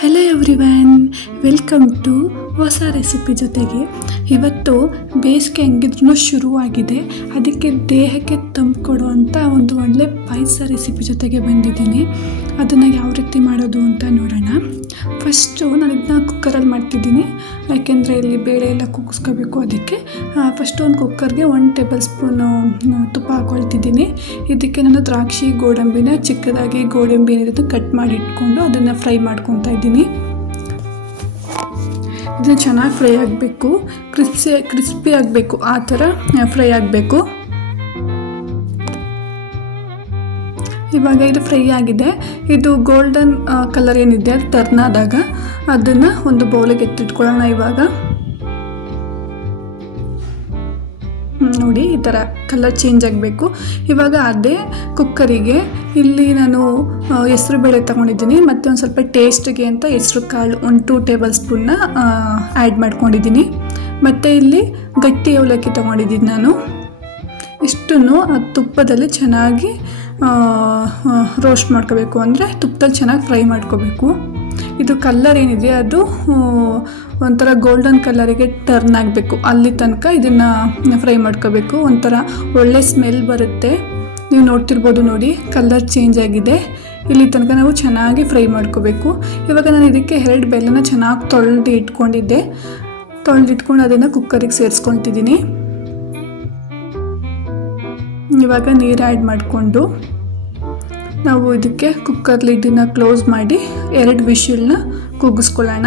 Hello everyone, welcome to ಹೊಸ recipe ಜೊತೆಗೆ. ಇವತ್ತು ಬೇಸಿಗೆ ಹೆಂಗಿದ್ರೂ ಶುರುವಾಗಿದೆ, ಅದಕ್ಕೆ ದೇಹಕ್ಕೆ ತಂಪು ಕೊಡುವಂಥ ಒಂದು ಒಳ್ಳೆ ಪಾಯಸ ರೆಸಿಪಿ ಜೊತೆಗೆ ಬಂದಿದ್ದೀನಿ. ಅದನ್ನು ಯಾವ ರೀತಿ ಮಾಡೋದು ಅಂತ ನೋಡೋಣ. ಫಸ್ಟು ನಾನು ಇದನ್ನ ಕುಕ್ಕರಲ್ಲಿ ಮಾಡ್ತಿದ್ದೀನಿ, ಯಾಕೆಂದರೆ ಇಲ್ಲಿ ಬೇಳೆ ಎಲ್ಲ ಕುಗ್ಗಿಸ್ಕೋಬೇಕು. ಅದಕ್ಕೆ ಫಸ್ಟು ಒಂದು ಕುಕ್ಕರ್ಗೆ 1 ಟೇಬಲ್ ಸ್ಪೂನು ತುಪ್ಪ ಹಾಕ್ಕೊಳ್ತಿದ್ದೀನಿ. ಇದಕ್ಕೆ ನಾನು ದ್ರಾಕ್ಷಿ ಗೋಡಂಬಿನ ಚಿಕ್ಕದಾಗಿ ಗೋಡಂಬಿ ಏನಿರುತ್ತೆ ಕಟ್ ಮಾಡಿ ಇಟ್ಕೊಂಡು ಅದನ್ನು ಫ್ರೈ ಮಾಡ್ಕೊತಾ ಇದ್ದೀನಿ. ಇದನ್ನು ಚೆನ್ನಾಗಿ ಫ್ರೈ ಆಗಬೇಕು, ಕ್ರಿಸ್ಪಿ ಆಗಬೇಕು, ಆ ಥರ ಫ್ರೈ ಆಗಬೇಕು. ಇವಾಗ ಇದು ಫ್ರೈ ಆಗಿದೆ. ಇದು ಗೋಲ್ಡನ್ ಕಲರ್ ಏನಿದೆ ಅದು ಟರ್ನ್ ಆದಾಗ ಅದನ್ನು ಒಂದು ಬೌಲಿಗೆ ಎತ್ತಿಟ್ಕೊಳ್ಳೋಣ. ಇವಾಗ ನೋಡಿ, ಈ ಥರ ಕಲರ್ ಚೇಂಜ್ ಆಗಬೇಕು. ಇವಾಗ ಅದೇ ಕುಕ್ಕರಿಗೆ ಇಲ್ಲಿ ನಾನು ಹೆಸರು ಬೇಳೆ ತೊಗೊಂಡಿದ್ದೀನಿ, ಮತ್ತು ಒಂದು ಸ್ವಲ್ಪ ಟೇಸ್ಟ್ಗೆ ಅಂತ ಹೆಸರು ಕಾಳು 2 ಟೇಬಲ್ ಸ್ಪೂನ್ನ ಆ್ಯಡ್ ಮಾಡ್ಕೊಂಡಿದ್ದೀನಿ. ಮತ್ತು ಇಲ್ಲಿ ಗಟ್ಟಿ ಅವಲಕ್ಕಿ ತೊಗೊಂಡಿದ್ದೀನಿ ನಾನು. ಇಷ್ಟನ್ನು ಆ ತುಪ್ಪದಲ್ಲಿ ಚೆನ್ನಾಗಿ ರೋಸ್ಟ್ ಮಾಡ್ಕೋಬೇಕು, ಅಂದರೆ ತುಪ್ಪದಲ್ಲಿ ಚೆನ್ನಾಗಿ ಫ್ರೈ ಮಾಡ್ಕೋಬೇಕು. ಇದು ಕಲ್ಲರ್ ಏನಿದೆ ಅದು ಒಂಥರ ಗೋಲ್ಡನ್ ಕಲರಿಗೆ ಟರ್ನ್ ಆಗಬೇಕು, ಅಲ್ಲಿ ತನಕ ಇದನ್ನು ಫ್ರೈ ಮಾಡ್ಕೋಬೇಕು. ಒಂಥರ ಒಳ್ಳೆ ಸ್ಮೆಲ್ ಬರುತ್ತೆ. ನೀವು ನೋಡ್ತಿರ್ಬೋದು, ನೋಡಿ ಕಲರ್ ಚೇಂಜ್ ಆಗಿದೆ. ಇಲ್ಲಿ ತನಕ ನಾವು ಚೆನ್ನಾಗಿ ಫ್ರೈ ಮಾಡ್ಕೋಬೇಕು. ಇವಾಗ ನಾನು ಇದಕ್ಕೆ 2 ಬೆಲ್ಲನ ಚೆನ್ನಾಗಿ ತೊಳೆದಿಟ್ಕೊಂಡು ಅದನ್ನು ಕುಕ್ಕರಿಗೆ ಸೇರಿಸ್ಕೊತಿದ್ದೀನಿ. ಇವಾಗ ನೀರು ಆ್ಯಡ್ ಮಾಡಿಕೊಂಡು ನಾವು ಇದಕ್ಕೆ ಕುಕ್ಕರ್ ಲಿಡ್ಡನ್ನ ಕ್ಲೋಸ್ ಮಾಡಿ 2 ವಿಷಲ್ನ ಕೂಗಿಸ್ಕೊಳ್ಳೋಣ.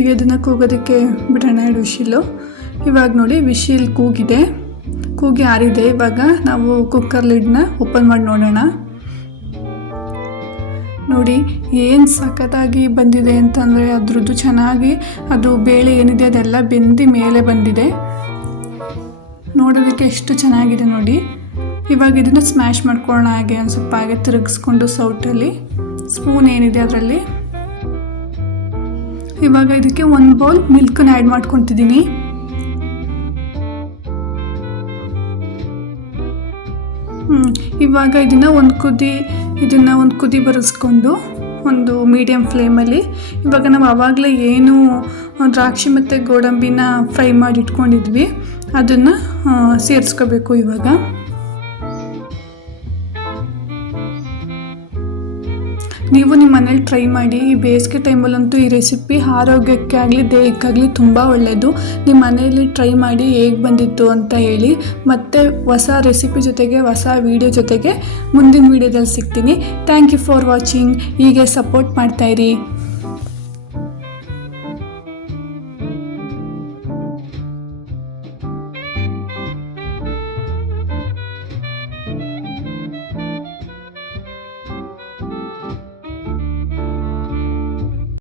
ಈಗ ಇದನ್ನು ಕೂಗೋದಕ್ಕೆ ಬಿಡೋಣ 2 ವಿಷಿಲು. ಇವಾಗ ನೋಡಿ ವಿಷಿಲ್ ಕೂಗಿ ಆರಿದೆ. ಇವಾಗ ನಾವು ಕುಕ್ಕರ್ ಲಿಡ್ನ ಓಪನ್ ಮಾಡಿ ನೋಡೋಣ. ನೋಡಿ ಏನು ಸಖತ್ತಾಗಿ ಬಂದಿದೆ ಅಂತಂದರೆ, ಅದ್ರದ್ದು ಚೆನ್ನಾಗಿ ಅದು ಬೇಳೆ ಏನಿದೆ ಅದೆಲ್ಲ ಬೆಂದಿ ಮೇಲೆ ಬಂದಿದೆ. ನೋಡೋದಕ್ಕೆ ಎಷ್ಟು ಚೆನ್ನಾಗಿದೆ ನೋಡಿ. ಇವಾಗ ಇದನ್ನು ಸ್ಮ್ಯಾಶ್ ಮಾಡ್ಕೊಳ್ಳೋಣ. ಹಾಗೆ ಒಂದು ಸ್ವಲ್ಪ ಹಾಗೆ ತಿರುಗಿಸ್ಕೊಂಡು ಸೌಟಲ್ಲಿ ಸ್ಪೂನ್ ಏನಿದೆ ಅದರಲ್ಲಿ. ಇವಾಗ ಇದಕ್ಕೆ 1 ಬೌಲ್ ಮಿಲ್ಕನ್ನ ಆ್ಯಡ್ ಮಾಡ್ಕೊತಿದ್ದೀನಿ. ಇವಾಗ ಇದನ್ನು ಒಂದು ಕುದಿ ಬರೆಸ್ಕೊಂಡು ಒಂದು ಮೀಡಿಯಮ್ ಫ್ಲೇಮಲ್ಲಿ, ಇವಾಗ ನಾವು ಆವಾಗಲೇ ಏನು ದ್ರಾಕ್ಷಿ ಮತ್ತು ಗೋಡಂಬಿನ ಫ್ರೈ ಮಾಡಿ ಇಟ್ಕೊಂಡಿದ್ವಿ ಅದನ್ನು ಸೇರಿಸ್ಕೋಬೇಕು. ಇವಾಗ ನೀವು ನಿಮ್ಮ ಮನೇಲಿ ಟ್ರೈ ಮಾಡಿ. ಈ ಬೇಸಿಗೆ ಟೈಮಲ್ಲಂತೂ ಈ ರೆಸಿಪಿ ಆರೋಗ್ಯಕ್ಕೆ ಆಗಲಿ ದೇಹಕ್ಕಾಗಲಿ ತುಂಬ ಒಳ್ಳೆಯದು. ನಿಮ್ಮ ಮನೆಯಲ್ಲಿ ಟ್ರೈ ಮಾಡಿ ಹೇಗೆ ಬಂದಿತ್ತು ಅಂತ ಹೇಳಿ. ಮತ್ತು ಹೊಸ ರೆಸಿಪಿ ಜೊತೆಗೆ ಹೊಸ ವೀಡಿಯೋ ಜೊತೆಗೆ ಮುಂದಿನ ವೀಡಿಯೋದಲ್ಲಿ ಸಿಗ್ತೀನಿ. Thank you for watching. ಹೀಗೆ ಸಪೋರ್ಟ್ ಮಾಡ್ತಾಯಿರಿ.